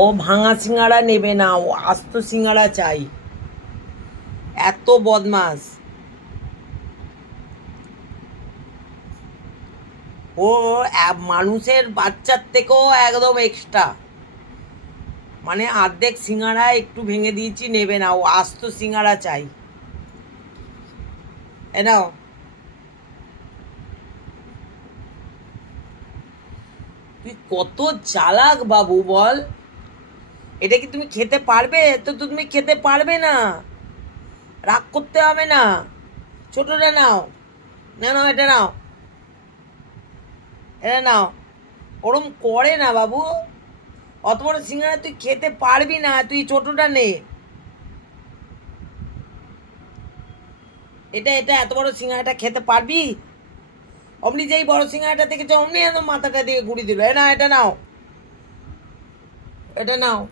ও ভাঙা সিঙ্গাড়া নেবে না, ও আস্ত সিঙ্গাড়া চাই। এত বদমাস। ও মানুষের বাচ্চার থেকেও একদম এক্সট্রা মানে অর্ধেক সিঙ্গাড়া একটু ভেঙে দিয়েছি, নেবে না, ও আস্ত সিঙ্গাড়া চাই। এ নাও। তুই কত চালাক বাবু বল। এটা কি তুমি খেতে পারবে? তো তুমি খেতে পারবে না। রাগ করতে হবে না। ছোটটা নাও। না নাও এটা নাও। এটা নাও। ওরম করে না বাবু। অত বড় সিঙ্গারা তুই খেতে পারবি না। তুই ছোটটা নে। এটা এটা, এত বড় সিঙ্গারাটা খেতে পারবি? অমনি যেই বড় সিঙ্গারাটা দেখেছ, অমনি একদম মাথাটা দিয়ে ঘুরিয়ে দিল। না, এটা নাও। এটা নাও।